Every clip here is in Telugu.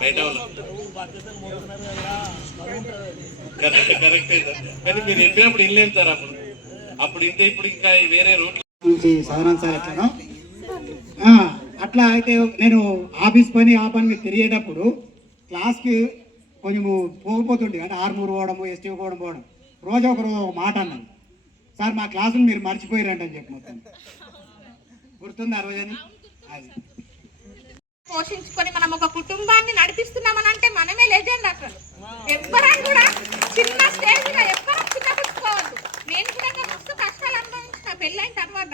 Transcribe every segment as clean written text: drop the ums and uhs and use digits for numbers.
బయట కరెక్ట్ కరెక్టే సార్. కానీ మీరు చెప్పినప్పుడు వెళ్ళలేదు సార్. అప్పుడు అప్పుడు ఇంత ఇప్పుడు ఇంకా వేరే రూట్ నుంచి సాధారణ సార్ ఎట్లనో అట్లా అయితే నేను ఆఫీస్ పని ఆ పని మీద తిరిగేటప్పుడు క్లాస్కి కొంచెము పోకపోతుండే, అంటే ఆర్మూరు పోవడము, ఎస్టీ పోవడం రోజు ఒక మాట అన్నాను, సార్ మా క్లాసులు మీరు మర్చిపోయారంట అని చెప్పి మొత్తం గుర్తుంది ఆ రోజని. అది పోషించుకొని మనం ఒక కుటుంబాన్ని నడిపిస్తున్నామని అంటే మనమే లెజెండ్. అసలు ఎవ్వరం కూడా చిన్న స్టేజ్ లో ఎవ్వరం చిన్నపుచ్చుకోవద్దు. నేను కూడా మస్తు కష్టాలు అనుభవించిన పెళ్ళైన తర్వాత.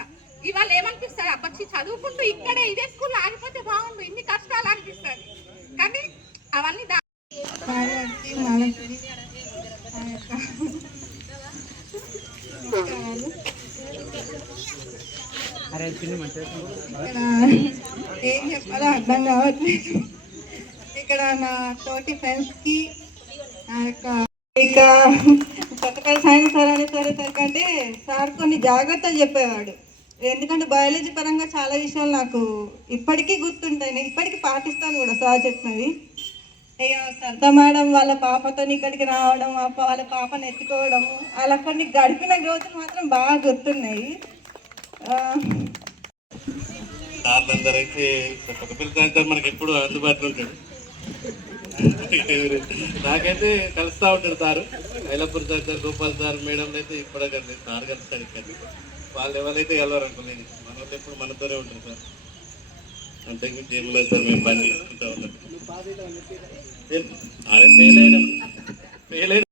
ఇవాళ ఏమనిపిస్తుంది, అప్పచ్చి చదువుకుంటూ ఇక్కడే ఇదే స్కూల్లో ఆగిపోతే బాగుండు, ఇన్ని కష్టాలు అనిపిస్తుంది. కానీ అవన్నీ ఏం చెప్పాలో అర్థం కావట్లేదు. ఇక్కడ నా తోటి ఫ్రెండ్స్కి ఇక కొత్తపల్లి సైన్స్ సార్ అనేసరికి అంటే సార్ కొన్ని జాగ్రత్తలు చెప్పేవాడు. ఎందుకంటే బయాలజీ పరంగా చాలా విషయాలు నాకు ఇప్పటికీ గుర్తుంటాయి, నేను ఇప్పటికీ పాటిస్తాను కూడా సార్ చెప్పినవి. ఇక సరదా మేడం వాళ్ళ పాపతో ఇక్కడికి రావడం, వాళ్ళ పాపను ఎత్తుకోవడము, అలా కొన్ని గడిపిన రోజులు మాత్రం బాగా గుర్తున్నాయి. సార్లందరూ అయితే కొత్తపల్లి సాయంత్రం మనకి ఎప్పుడు అందుబాటులో ఉంటాడు. నాకైతే కలుస్తూ ఉంటాడు sir, Ailapur sir, Gopal sir, madam అయితే ఇప్పటికంటే సార్ కలుస్తాడు. ఇక్కడ వాళ్ళు ఎవరైతే వెళ్ళరు అనుకోలేదు, మన వాళ్ళు ఎప్పుడు మనతోనే ఉంటారు సార్. అంతకుమించి ఏం లేదు సార్, మేము పని చేసుకుంటా ఉంటాం. అరే ఫెయిల్ అయినా